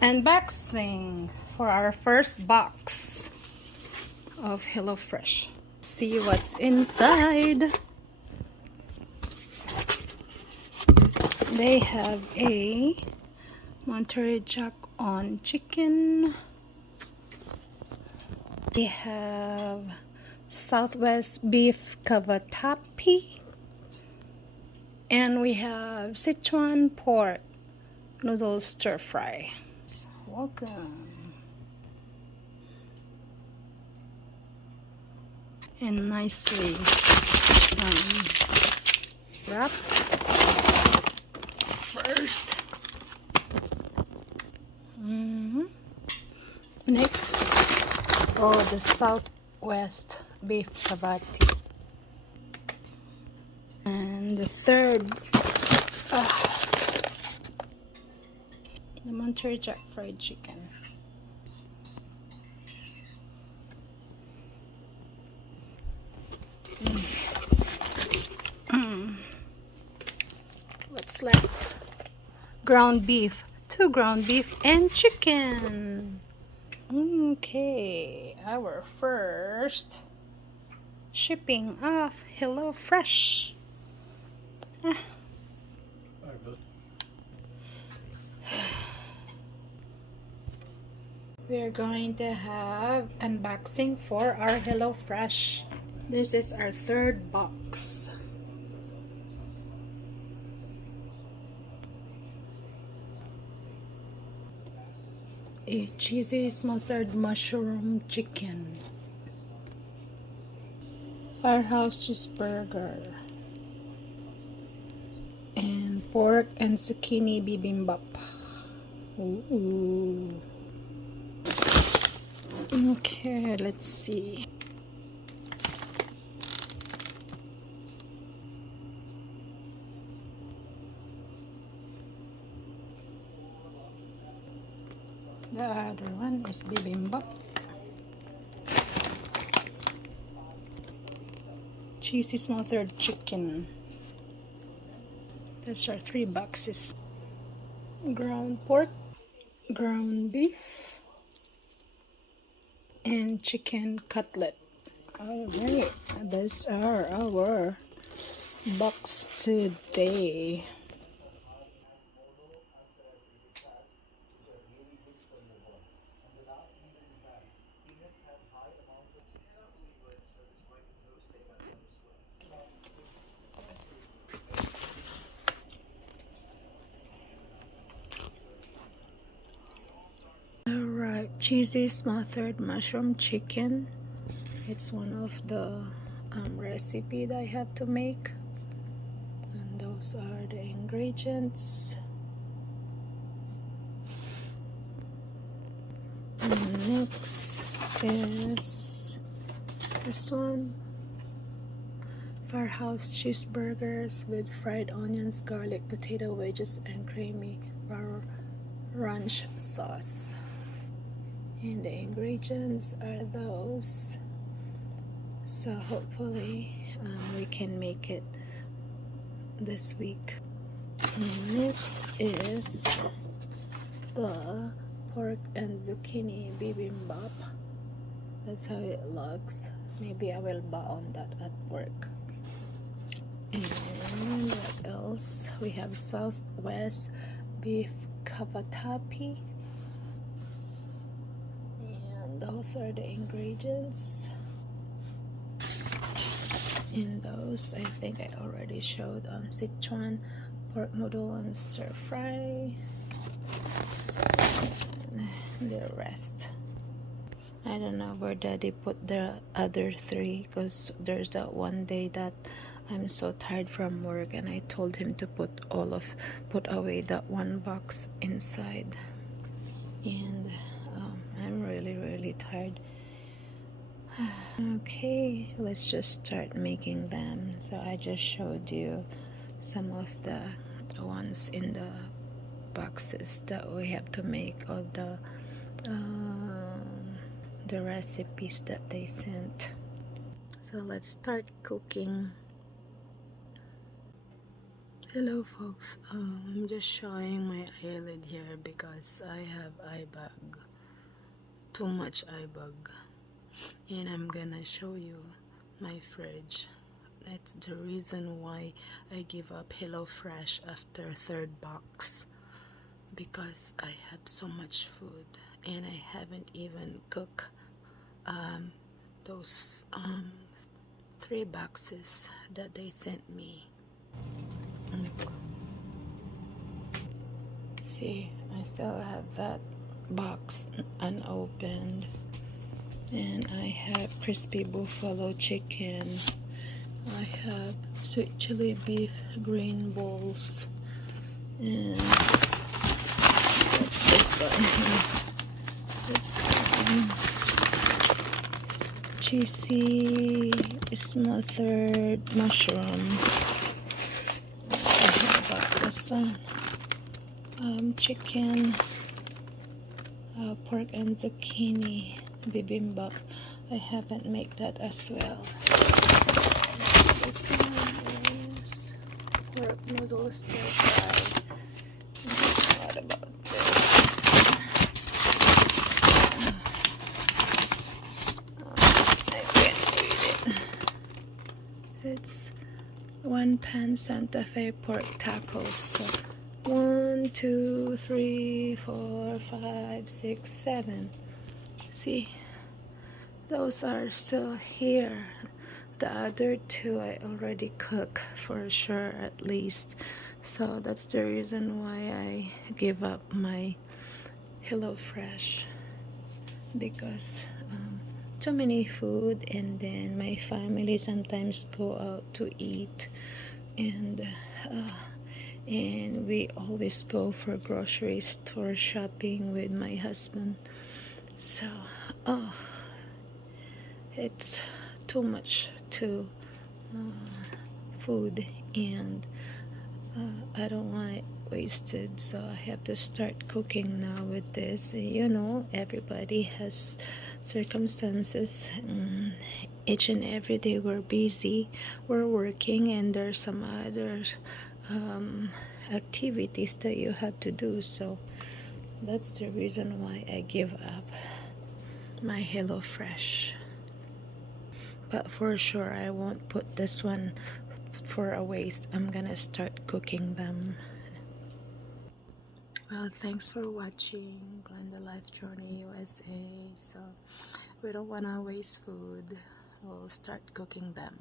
unboxing for our first box of HelloFresh. See what's inside. They have a Monterey Jack on chicken. They have Southwest beef cavatappi. And we have Sichuan pork noodle stir fry. Welcome. And nicely wrapped. First. Next, the Southwest beef cavati. And the third, the Monterey Jack fried chicken. What's left? Ground beef, 2 ground beef and chicken. Okay, our first shipping of HelloFresh. We're going to have unboxing for our HelloFresh. This is our third box. A cheesy smothered mushroom chicken, firehouse cheeseburger, and pork and zucchini bibimbap. Ooh. Okay, let's see. The other one is bibimbap. Cheesy smothered chicken. Those are 3 boxes. Ground pork, ground beef, and chicken cutlet. Alright, those are our box today. Alright, cheesy smothered mushroom chicken. It's one of the recipe that I have to make. And those are the ingredients. And next is this one. Firehouse cheeseburgers with fried onions, garlic, potato wedges, and creamy ranch sauce. And the ingredients are those. So hopefully we can make it this week. And next is the pork and zucchini bibimbap. That's how it looks. Maybe I will baon that at work. And what else? We have Southwest beef cavatappi. And those are the ingredients. And those, I think I already showed Sichuan pork noodle and stir fry. The rest, I don't know where Daddy put the other 3, because there's that one day that I'm so tired from work and I told him to put away that 1 box inside. And I'm really tired. Okay, let's just start making them. So I just showed you some of the ones in the boxes that we have to make, all the recipes that they sent. So let's start cooking. Hello folks, I'm just showing my eyelid here because I have eye bag, too much eye bag, and I'm gonna show you my fridge. That's the reason why I give up HelloFresh after third box, because I have so much food and I haven't even cooked those 3 boxes that they sent me. Look. See, I still have that box unopened, and I have crispy buffalo chicken. I have sweet chili beef green balls, and what's this one? It's cheesy smothered mushroom. How about this one? Chicken, pork and zucchini bibimbap. I haven't made that as well. This one is pork noodles stir fry. What about this? I can't read it. It's one pan Santa Fe pork tacos. So 1, 2, 3, 4, 5, 6, 7. See, those are still here. The other 2 I already cook for sure, at least. So that's the reason why I give up my HelloFresh, because too many food, and then my family sometimes go out to eat, and we always go for grocery store shopping with my husband. So it's too much to food, and I don't want it wasted, so I have to start cooking now with this. You know, everybody has circumstances. Each and every day we're busy, we're working, and there's some other activities that you have to do. So that's the reason why I give up my HelloFresh. But for sure I won't put this one for a waste. I'm gonna start cooking them. Well, thanks for watching Glenda Life Journey USA. So we don't want to waste food, we'll start cooking them.